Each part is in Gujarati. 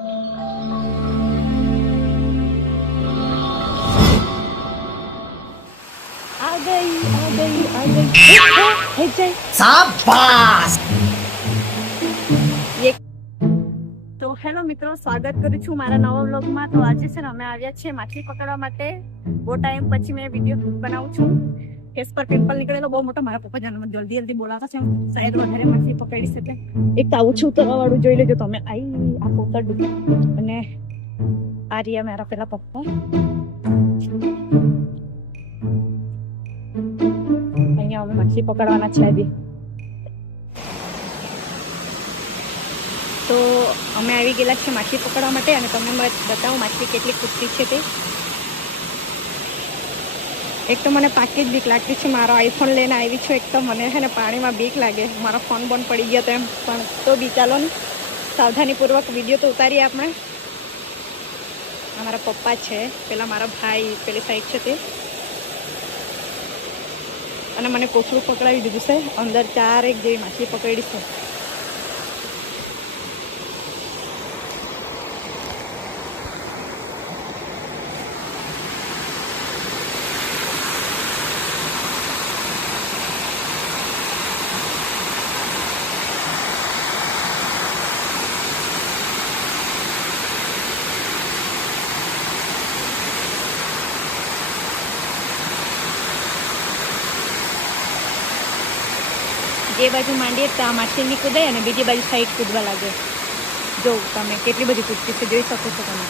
શાબાશ। તો હેલો મિત્રો, સ્વાગત કરું છું મારા નવા વ્લોગમાં। તો આજે છે ને અમે આવ્યા છીએ માછલી પકડવા માટે। બહુ ટાઈમ પછી મેં વિડીયો બનાવું છું। ફેસ પર પિમ્પલ નીકળેલો બહુ મોટો। મારા પપ્પા જાણે મને જલ્દી જલ્દી બોલાવતા છે, શાયદ વધારે માછલી પકડી શકે। એક તો આવું છું ઉતરવા વાળું જોઈ લેજો તમે। આ ઉતર ડૂબી અને આ રહ્યા મારા પેલા પપ્પા। અહીંયા અમે માછલી પકડવાના છે હજી। તો અમે આવી ગયેલા છે માછલી પકડવા માટે અને તમને બતાવું માછલી કેટલી કૂદતી છે તે। એક તો મને પાકી જ બીક લાગતી છે। મારો આઈફોન લઈને આવી છું, એક તો મને છે ને પાણીમાં બીક લાગે। મારો ફોન બંધ પડી ગયો તો એમ, પણ તો બી ચાલો ને સાવધાનીપૂર્વક વિડીયો તો ઉતારીએ આપણે। અમારા પપ્પા છે, પેલા મારા ભાઈ પેલી સાઈડ છે તે, અને મને કોસરું પકડાવી દીધું છે। અંદર 4 જેવી માછલી પકડી છે। જે બાજુ માંડીએ ત્યાં માછલી કૂદે અને બીજી બાજુ સાઈડ કૂદવા લાગે। જો તમે કેટલી બધી કૂદતી છે જોઈ શકો છો તમે।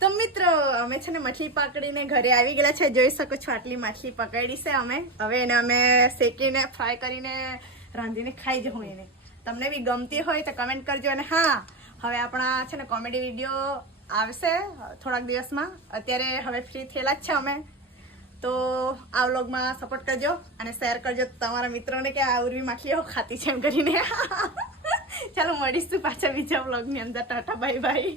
તો મિત્રો અમે છે ને મછલી પકડીને ઘરે આવી ગયેલા છે। જોઈ શકો છો આટલી માછલી પકડી છે અમે। હવે એને અમે શેકીને ફ્રાય કરીને રાંધીને ખાઈ જવું એને। તમને બી ગમતી હોય તો કમેન્ટ કરજો। અને હા, હવે આપણા છે ને કોમેડી વિડીયો આવશે થોડાક દિવસમાં। અત્યારે હવે ફ્રી થયેલા જ છે અમે, તો આ વ્લોગમાં સપોર્ટ કરજો અને શેર કરજો તમારા મિત્રોને કે આ ઉર્વી માછલીઓ ખાતી છે એમ કરીને। ચાલો મળીશું પાછા બીજા વ્લોગની અંદર। Tata bye bye.